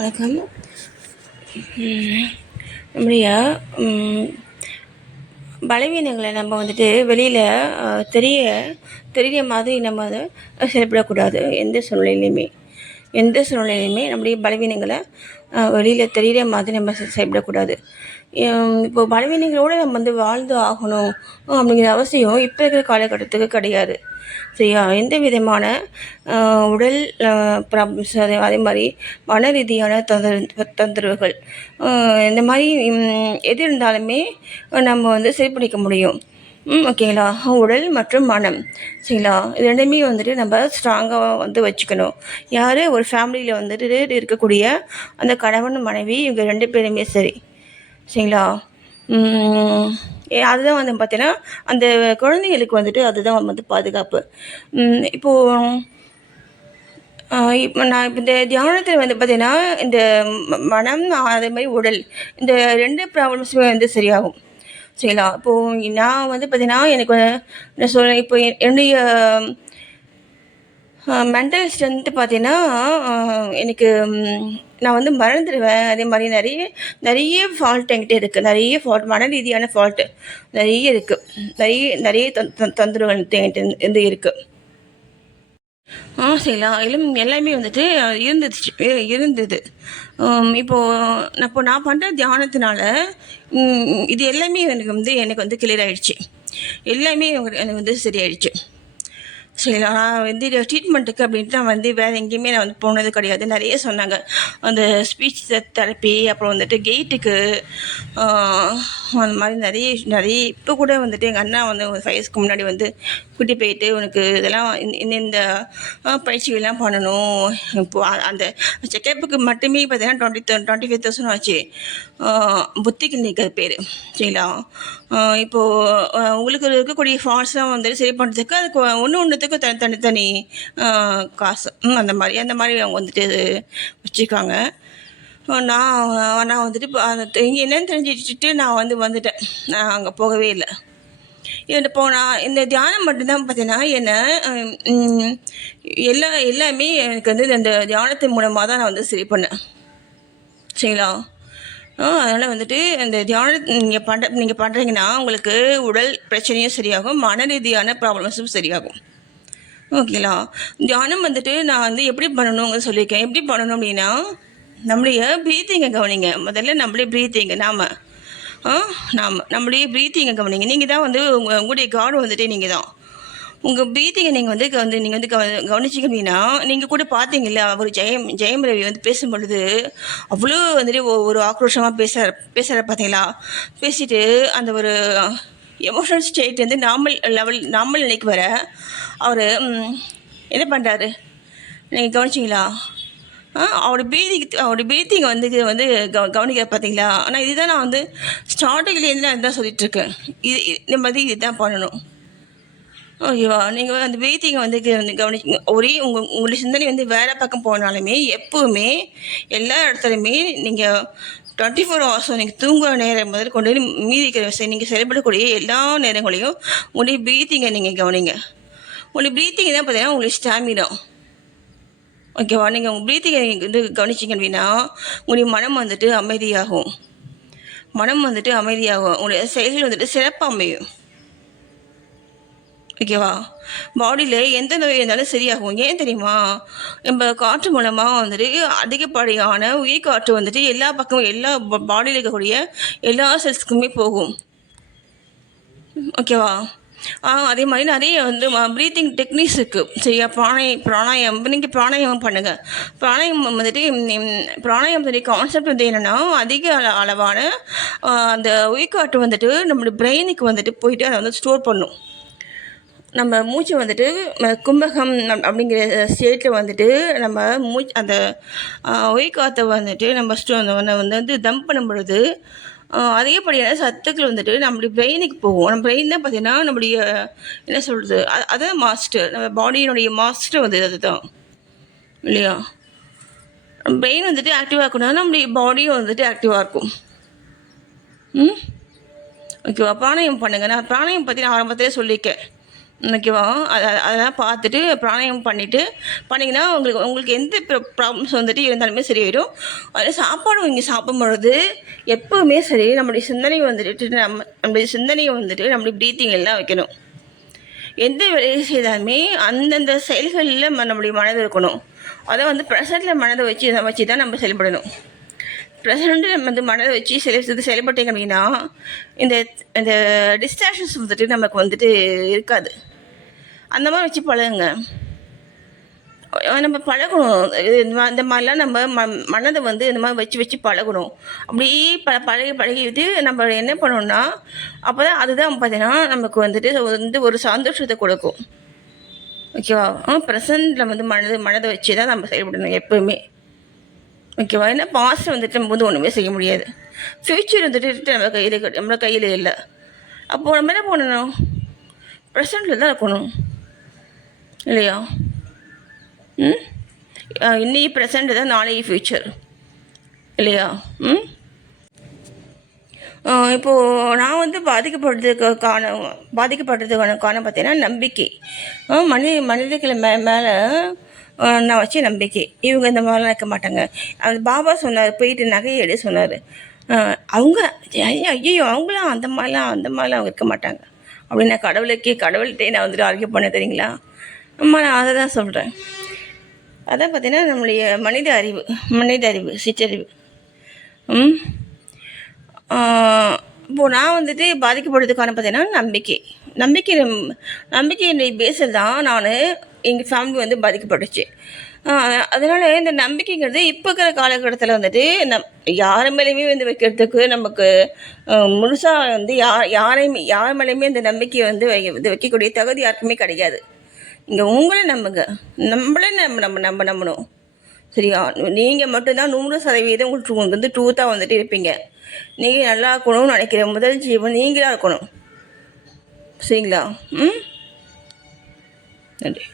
வணக்கம். நம்முடைய பலவீனங்களை நம்ம வந்துட்டு வெளியில் தெரிய மாதிரி நம்ம அதை செயல்படக்கூடாது. எந்த சூழ்நிலையிலையுமே நம்முடைய பலவீனங்களை வெளியில் தெரிகிற மாதிரி நம்ம செயல்படக்கூடாது. இப்போ பலவீனங்களோடு நம்ம வந்து வாழ்ந்து ஆகணும் அப்படிங்கிற அவசியம் இப்போ இருக்கிற காலகட்டத்துக்கு கிடையாது. சரியா? எந்த விதமான உடல் ப்ராப்ளம்ஸ் அதே மாதிரி மன ரீதியான தொந்தரவுகள் இந்த மாதிரி எது இருந்தாலுமே நம்ம வந்து சரி பண்ணிக்க முடியும். ஓகேங்களா? உடல் மற்றும் மனம், சரிங்களா? இது ரெண்டுமே வந்துட்டு நம்ம ஸ்ட்ராங்காக வந்து வச்சுக்கணும். யார் ஒரு ஃபேமிலியில் வந்துட்டு இருக்கக்கூடிய அந்த கணவன் மனைவி இவங்க 2 பேருமே சரி, சரிங்களா? அதுதான் வந்து பார்த்தீங்கன்னா அந்த குழந்தைங்களுக்கு வந்துட்டு அதுதான் வந்து பாதுகாப்பு. இப்போது இப்போ இந்த தியானத்தில் வந்து பார்த்தீங்கன்னா இந்த மனம் அதே மாதிரி உடல் இந்த 2 ப்ராப்ளம்ஸுமே வந்து சரியாகும். சரிங்களா? இப்போது நான் வந்து பார்த்தீங்கன்னா எனக்கு நான் சொல்கிறேன், இப்போ என்னுடைய மென்டல் ஸ்ட்ரென்த்து பார்த்தீங்கன்னா எனக்கு நான் வந்து மறந்துடுவேன். அதே மாதிரி நிறைய ஃபால்ட் என்கிட்ட இருக்குது. நிறைய ஃபால்ட், மன ரீதியான ஃபால்ட்டு நிறைய இருக்குது. நிறைய தொந்தரவுகள் என்கிட்ட இருந்து இருக்குது. சரிங்களா? எல்லாமே வந்துட்டு இருந்தது. இப்போது நான் பண்ணுற தியானத்தினால இது எல்லாமே எனக்கு வந்து கிளியர் ஆகிடுச்சு. எல்லாமே எனக்கு வந்து சரியாயிடுச்சு. சரிங்களா? நான் வந்து ட்ரீட்மெண்ட்டுக்கு அப்படின்ட்டு நான் வந்து வேறு எங்கேயுமே நான் வந்து போனது கிடையாது. நிறைய சொன்னாங்க. அந்த ஸ்பீச் தெரப்பி, அப்புறம் வந்துட்டு கெய்ட்டுக்கு, அந்த மாதிரி நிறைய இப்போ கூட வந்துட்டு எங்கள் அண்ணா வந்து ஒரு 5 இயர்ஸ்க்கு முன்னாடி வந்து கூட்டி போயிட்டு உனக்கு இதெல்லாம் இந்த பயிற்சிகள்லாம் பண்ணணும். இப்போது அந்த செக்கப்புக்கு மட்டுமே பார்த்தீங்கன்னா 25,000 ஆச்சு. புத்தி கிளினிக் அது பேர். சரிங்களா? இப்போது உங்களுக்கு இருக்கக்கூடிய ஃபால்ட்ஸ்லாம் வந்துட்டு சரி பண்ணுறதுக்கு அதுக்கு ஒன்றுத்துக்கு தனி காசு அந்த மாதிரி அவங்க வந்துட்டு வச்சுருக்காங்க. நான் வந்துட்டு இங்கே என்னென்னு தெரிஞ்சுட்டு நான் வந்துட்டேன். நான் அங்கே போகவே இல்லை. நான் இந்த தியானம் மட்டும்தான் பார்த்தீங்கன்னா எல்லாமே எனக்கு வந்து அந்த தியானத்தின் மூலமாக தான் நான் வந்து சரி பண்ணேன். சரிங்களா? அதனால் வந்துட்டு இந்த தியானம் நீங்கள் பண்ணுறீங்கன்னா உங்களுக்கு உடல் பிரச்சனையும் சரியாகும், மன ரீதியான ப்ராப்ளம்ஸும் சரியாகும். ஓகேங்களா? தியானம் வந்துட்டு நான் வந்து எப்படி பண்ணணுங்க சொல்லியிருக்கேன். எப்படி பண்ணணும் அப்படின்னா நம்மளுடைய ப்ரீத்திங்கை கவனிங்க. முதல்ல நம்மளே ப்ரீத்திங்க நம்மளுடைய ப்ரீத்திங்கை கவனிங்க. நீங்கள் தான் வந்து உங்களுடைய காடு வந்துட்டு நீங்கள் தான். உங்கள் ப்ரீத்திங்கை நீங்கள் வந்து கவனிச்சிங்க அப்படின்னா நீங்கள் கூட பார்த்தீங்கல்ல, அவர் ஜெயம் ரவி வந்து பேசும்பொழுது அவ்வளோ வந்துட்டு ஒரு ஆக்ரோஷமாக பேசுகிற பார்த்தீங்களா? பேசிட்டு அந்த ஒரு எமோஷனல் ஸ்டேட் வந்து நார்மல் நிலைக்கு வர அவர் என்ன பண்ணுறாரு நீங்கள் கவனிச்சிங்களா? அவரோட ப்ரீத்திங்கை வந்து கவனிக்கிற பார்த்தீங்களா? ஆனால் இதுதான் நான் வந்து ஸ்டார்டிங்லேருந்து நான் இதுதான் சொல்லிகிட்ருக்கேன். இந்த மாதிரி இதுதான் பண்ணணும். ஓகேவா? நீங்கள் அந்த ப்ரீத்திங்கை வந்து கவனிச்சிங்க. உங்களுடைய சிந்தனை வந்து வேறு பக்கம் போனாலுமே எப்போவுமே எல்லா இடத்துலையுமே நீங்கள் 24 ஹவர்ஸ் நீங்கள் தூங்குகிற நேரம் முதல் கொண்டு மீதிக்கிற நீங்கள் செயல்படக்கூடிய எல்லா நேரங்களையும் உங்களுடைய ப்ரீத்திங்கை நீங்கள் கவனிங்க. உங்களுடைய ப்ரீத்திங்கை தான் பார்த்தீங்கன்னா உங்களுடைய ஸ்டாமினா. ஓகேவா? நீங்கள் உங்கள் ப்ரீத்திங்கை வந்து கவனிச்சிங்க அப்படின்னா உங்களுடைய மனம் வந்துட்டு அமைதியாகும். உங்களுடைய செயல்கள் வந்துட்டு சிறப்பாக அமையும். ஓகேவா? பாடியில் எந்த நோய் இருந்தாலும் சரியாகும். ஏன் தெரியுமா? நம்ம காற்று மூலமாக வந்துட்டு அதிகப்படியான உயிர் காற்று வந்துட்டு எல்லா பக்கமும் எல்லா பாடியில் இருக்கக்கூடிய எல்லா செல்ஸ்க்குமே போகும். ஓகேவா? அதே மாதிரி நிறைய வந்து ப்ரீத்திங் டெக்னிக்ஸ் இருக்குது. சரியா? பிராணாயம் நீங்கள் பிராணாயாமம் பண்ணுங்கள். பிராணாயாமத்துடைய கான்செப்ட் வந்து என்னென்னா அதிக அளவான அந்த உயிர்காற்று வந்துட்டு நம்மளுடைய பிரெயினுக்கு வந்துட்டு போயிட்டு அதை வந்து ஸ்டோர் பண்ணும். நம்ம மூச்சு வந்துட்டு கும்பகம் அப்படிங்கிற ஸ்டேட்டில் வந்துட்டு நம்ம அந்த உயிர்காற்றை வந்துட்டு நம்ம வந்து தம் பண்ணும் பொழுது அதிகப்படியான சத்துக்கள் வந்துட்டு நம்மளுடைய பிரெயினுக்கு போகும். நம்ம பிரெயின் தான் பார்த்தீங்கன்னா நம்மளுடைய என்ன சொல்கிறது, அதான் மாஸ்டர், நம்ம பாடியினுடைய மாஸ்டர் வந்து அதுதான் இல்லையா? பிரெயின் வந்துட்டு ஆக்டிவாக இருக்கணும்னா நம்மளுடைய பாடியும் வந்துட்டு ஆக்டிவாக இருக்கும். ஓகேவா? பிராணாயம் பண்ணுங்கள். நான் பிராணாயம் பற்றி நான் ஆரம்பத்திலே சொல்லியிருக்கேன். ஓகேவா? அதெல்லாம் பார்த்துட்டு பிராணாயாமம் பண்ணிவிட்டு பண்ணிங்கன்னா உங்களுக்கு உங்களுக்கு எந்த ப்ராப்ளம்ஸ் வந்துட்டு இருந்தாலுமே சரியாயிடும். அதில் சாப்பாடு வாங்கி சாப்பிடும்பொழுது எப்போவுமே சரி நம்மளுடைய சிந்தனை வந்துட்டு நம்மளுடைய சிந்தனையை வந்துட்டு நம்மளுடைய ப்ரீத்திங் எல்லாம் வைக்கணும். எந்த வேலையை செய்தாலுமே அந்தந்த செயல்களில் நம்மளுடைய மனது இருக்கணும். அதை வந்து ப்ரெசண்ட்டில் மனதை வச்சு தான் நம்ம செயல்படணும். ப்ரெசண்ட்டு நம்ம வந்து மனதை வச்சு செயல்பட்டீங்க அப்படின்னா இந்த இந்த டிஸ்ட்ராக்ஷன்ஸ் வந்துட்டு நமக்கு வந்துட்டு இருக்காது. அந்த மாதிரி வச்சு பழகுங்க. நம்ம பழகணும். இந்த மாதிரிலாம் நம்ம மனதை வந்து இந்த மாதிரி வச்சு பழகணும். அப்படியே பழகிட்டு நம்ம என்ன பண்ணணும்னா அப்போ தான் அதுதான் பார்த்தீங்கன்னா நமக்கு வந்துட்டு ஒரு சந்தோஷத்தை கொடுக்கும். ஓகேவா? ப்ரெசண்டில் வந்து மனதை வச்சு தான் நம்ம செயல்படணும் எப்போவுமே. ஓகேவா? ஏன்னா பாஸ்ட் வந்துட்டு நம்ம வந்து ஒன்றுமே செய்ய முடியாது. ஃப்யூச்சர் வந்துட்டு நம்ம கையில் இல்லை. அப்போது நம்ம என்ன பண்ணணும்? ப்ரெசண்டில் தான் இருக்கணும் இல்லையா? இன்னைக்கு ப்ரெசண்ட் தான் நாளைக்கு ஃப்யூச்சர் இல்லையா? இப்போது நான் வந்து பாதிக்கப்படுறதுக்கான பார்த்தீங்கன்னா நம்பிக்கை. மனிதர்களை மேலே நான் வச்ச நம்பிக்கை. இவங்க இந்த மாதிரிலாம் இருக்க மாட்டாங்க. அந்த பாபா சொன்னார், போயிட்டு நகையை எடு சொன்னார். அவங்க ஐயோ அவங்களாம் அந்த மாதிரிலாம் அவங்க இருக்க மாட்டாங்க அப்படின்னு நான் கடவுள்கிட்டே நான் வந்துட்டு ஆர்கியூ பண்ண தெரியுங்களா? நான் அதை தான் சொல்கிறேன். அதான் பார்த்தீங்கன்னா நம்மளுடைய மனித அறிவு சிற்றறிவு. இப்போது நான் வந்துட்டு பாதிக்கப்படுறதுக்கான பார்த்தீங்கன்னா நம்பிக்கையினுடைய பேஸில் தான் எங்கள் ஃபேமிலி வந்து பாதிக்கப்பட்டுச்சு. அதனால் இந்த நம்பிக்கைங்கிறது இப்போ இருக்கிற காலகட்டத்தில் வந்துட்டு யார் மேலேயுமே வந்து வைக்கிறதுக்கு நமக்கு முழுசாக வந்து யார் மேலேயுமே இந்த நம்பிக்கையை வந்து வைக்கக்கூடிய தகுதி யாருக்குமே கிடையாது. இங்கே உங்களை நம்புங்க, நம்மளே நம்ம நம்பணும். சரியா? நீங்கள் மட்டும்தான் 100% உங்களுக்கு வந்து ட்ரூத்தாக வந்துட்டு இருப்பீங்க. நீங்கள் நல்லா இருக்கணும்னு நினைக்கிற முதல் ஜீவன் நீங்களாக இருக்கணும். சரிங்களா? நன்றி.